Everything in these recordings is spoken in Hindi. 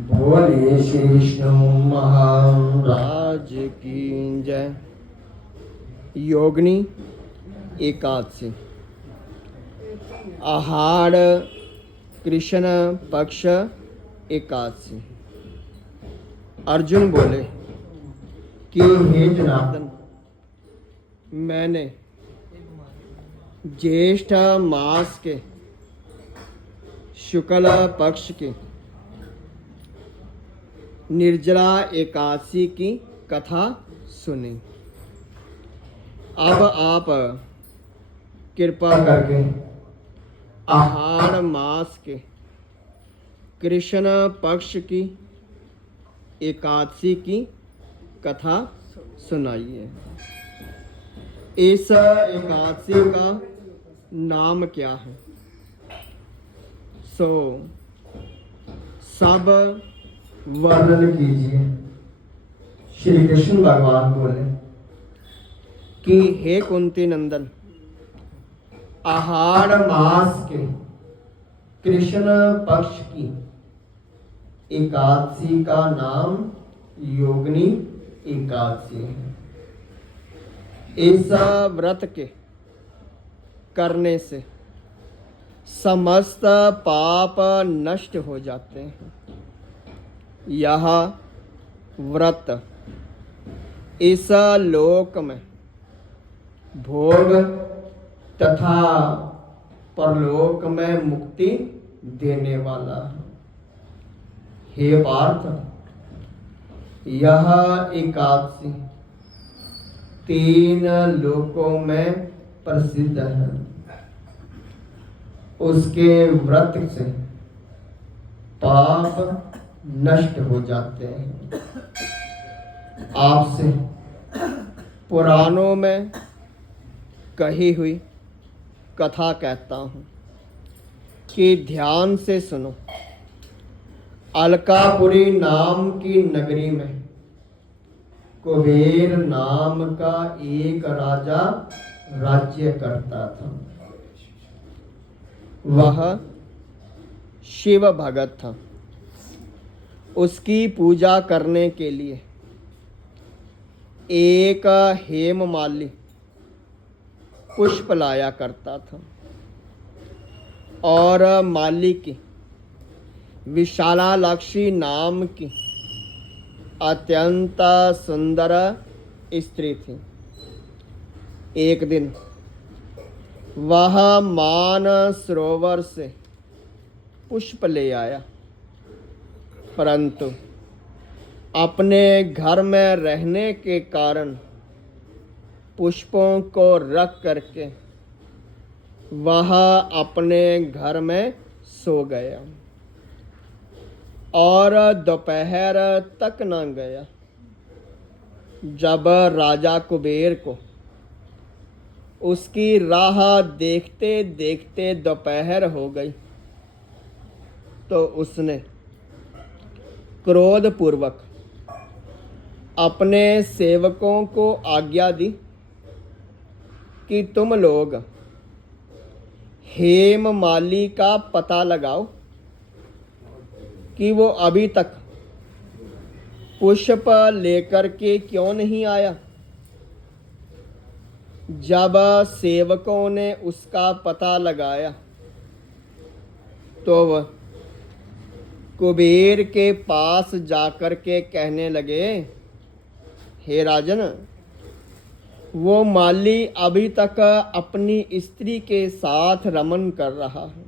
बोले श्री विष्णु महाराज की जय। योगिनी एकादशी। आहार कृष्ण पक्ष एकादशी। अर्जुन बोले कि हे जनार्दन, मैंने ज्येष्ठ मास के शुक्ल पक्ष के निर्जला एकादशी की कथा सुनी। अब आप कृपा करके आहार मास के कृष्ण पक्ष की एकादशी की कथा सुनाइए। इस एकादशी का नाम क्या है? सो सब वर्णन कीजिए। श्री कृष्ण भगवान बोले कि हे कुंती नंदन, आहार मास के कृष्ण पक्ष की एकादशी का नाम योगिनी एकादशी है। इस व्रत के करने से समस्त पाप नष्ट हो जाते हैं। यह व्रत इस लोक में भोग तथा परलोक में मुक्ति देने वाला है। हे पार्थ, यह एकादशी 3 लोकों में प्रसिद्ध है। उसके व्रत से पाप नष्ट हो जाते हैं। आपसे पुराणों में कही हुई कथा कहता हूँ कि ध्यान से सुनो। अलकापुरी नाम की नगरी में कुबेर नाम का एक राजा राज्य करता था। वह शिव भगत था। उसकी पूजा करने के लिए एक हेममाली पुष्प लाया करता था और माली की विशालाक्षी नाम की अत्यंत सुंदर स्त्री थी। एक दिन वह मान सरोवर से पुष्प ले आया, परंतु अपने घर में रहने के कारण पुष्पों को रख करके वह अपने घर में सो गया और दोपहर तक न गया। जब राजा कुबेर को उसकी राह देखते देखते दोपहर हो गई तो उसने क्रोधपूर्वक अपने सेवकों को आज्ञा दी कि तुम लोग हेममाली का पता लगाओ कि वो अभी तक पुष्प लेकर के क्यों नहीं आया। जब सेवकों ने उसका पता लगाया तो वह कुबेर के पास जाकर के कहने लगे, हे राजन, वो माली अभी तक अपनी स्त्री के साथ रमन कर रहा है।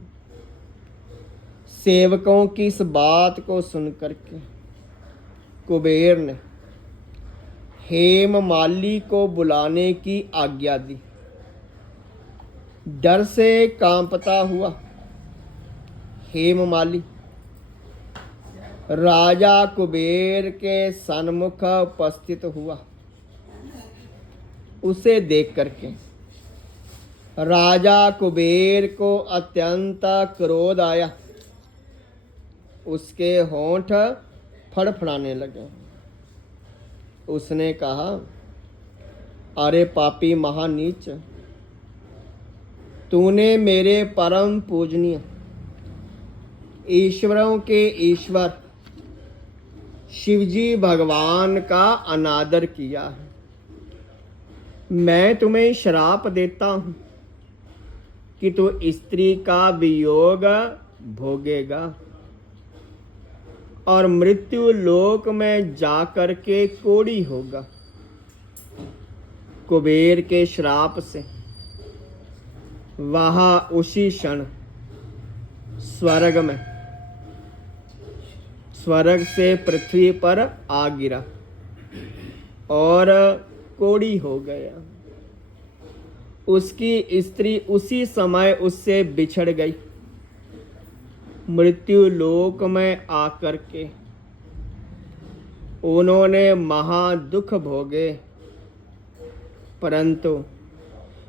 सेवकों की इस बात को सुनकर के कुबेर ने हेममाली को बुलाने की आज्ञा दी। डर से कांपता हुआ हेममाली राजा कुबेर के सन्मुख उपस्थित हुआ। उसे देख करके राजा कुबेर को अत्यंत क्रोध आया। उसके होंठ फड़फड़ाने लगे। उसने कहा, अरे पापी महानीच, तूने मेरे परम पूजनीय ईश्वरों के ईश्वर शिवजी भगवान का अनादर किया है। मैं तुम्हें श्राप देता हूँ कि तू स्त्री का वियोग भोगेगा और मृत्यु लोक में जाकर के कोढ़ी होगा। कुबेर के श्राप से वहाँ उसी क्षण स्वर्ग से पृथ्वी पर आ गिरा और कोढ़ी हो गया। उसकी स्त्री उसी समय उससे बिछड़ गई। मृत्यु लोक में आकर के उन्होंने महा दुख भोगे, परंतु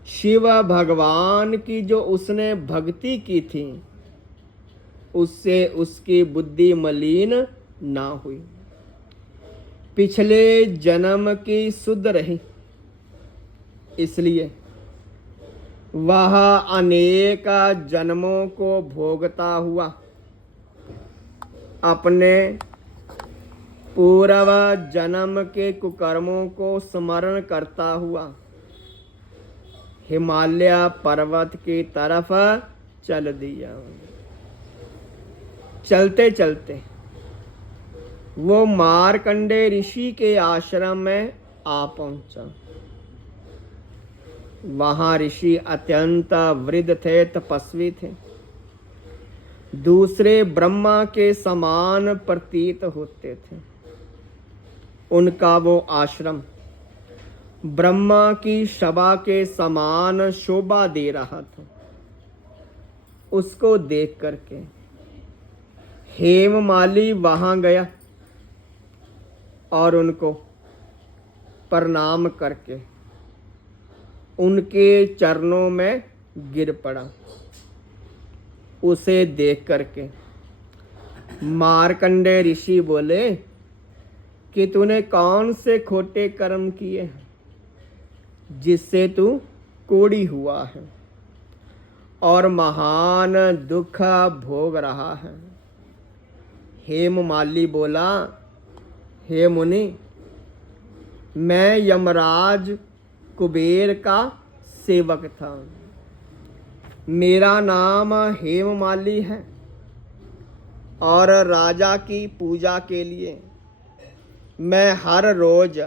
शिव भगवान की जो उसने भक्ति की थी उससे उसकी बुद्धि मलिन ना हुई, पिछले जन्म की शुद्ध रही। इसलिए वह अनेक जन्मों को भोगता हुआ अपने पूर्व जन्म के कुकर्मों को स्मरण करता हुआ हिमालय पर्वत की तरफ चल दिया। चलते चलते वो मार्कंडे ऋषि के आश्रम में आ पहुंचा। वहां ऋषि अत्यंत वृद्ध थे, तपस्वी थे, दूसरे ब्रह्मा के समान प्रतीत होते थे। उनका वो आश्रम ब्रह्मा की सभा के समान शोभा दे रहा था। उसको देख करके हेममाली वहां गया और उनको प्रणाम करके उनके चरणों में गिर पड़ा। उसे देख करके मार्कंडे ऋषि बोले कि तूने कौन से खोटे कर्म किए हैं जिससे तू कोढ़ी हुआ है और महान दुख भोग रहा है। हेममाली बोला, हे मुनि, मैं यमराज कुबेर का सेवक था। मेरा नाम हेममाली है और राजा की पूजा के लिए मैं हर रोज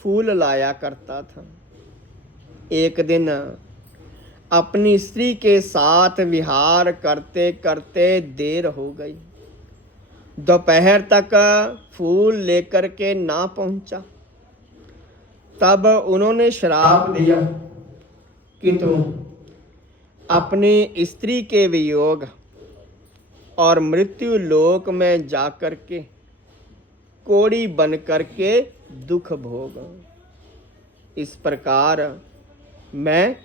फूल लाया करता था। एक दिन अपनी स्त्री के साथ विहार करते करते देर हो गई। दोपहर तक फूल लेकर के ना पहुंचा। तब उन्होंने श्राप दिया कि तू अपनी स्त्री के वियोग और मृत्यु लोक में जाकर के कोढ़ी बन करके दुख भोग। इस प्रकार मैं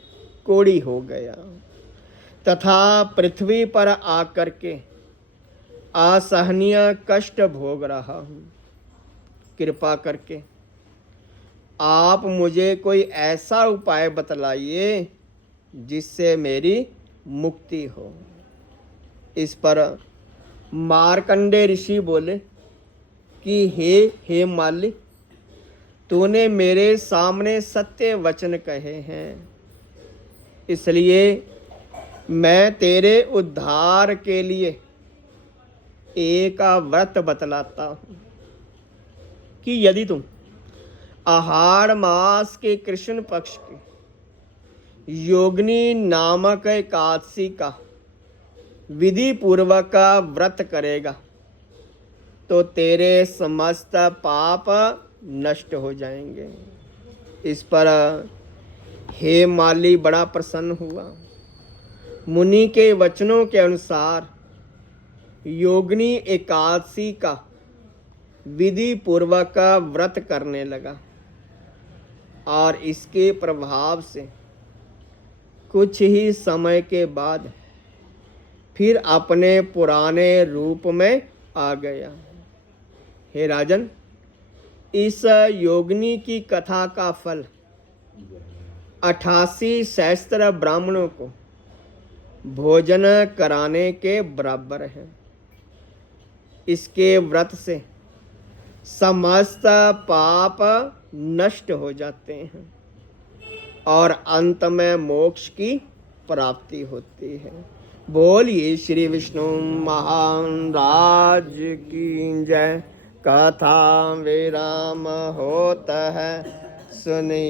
कोढ़ी हो गया तथा पृथ्वी पर आकर के असहनीय कष्ट भोग रहा हूँ। कृपा करके आप मुझे कोई ऐसा उपाय बतलाइए जिससे मेरी मुक्ति हो। इस पर मार्कंडे ऋषि बोले कि हे हेममाली, तूने मेरे सामने सत्य वचन कहे हैं, इसलिए मैं तेरे उद्धार के लिए एक व्रत बतलाता हूँ कि यदि तुम आहार मास के कृष्ण पक्ष के योगिनी नामक एकादशी का विधि पूर्वक व्रत करेगा तो तेरे समस्त पाप नष्ट हो जाएंगे। इस पर हेममाली बड़ा प्रसन्न हुआ। मुनि के वचनों के अनुसार योगिनी एकादशी का विधि पूर्वक व्रत करने लगा और इसके प्रभाव से कुछ ही समय के बाद फिर अपने पुराने रूप में आ गया। हे राजन, इस योगिनी की कथा का फल 88 सहस्त्र ब्राह्मणों को भोजन कराने के बराबर है। इसके व्रत से समस्त पाप नष्ट हो जाते हैं और अंत में मोक्ष की प्राप्ति होती है। बोलिए श्री विष्णु महाराज की जय। कथा विराम होता है, सुनिए।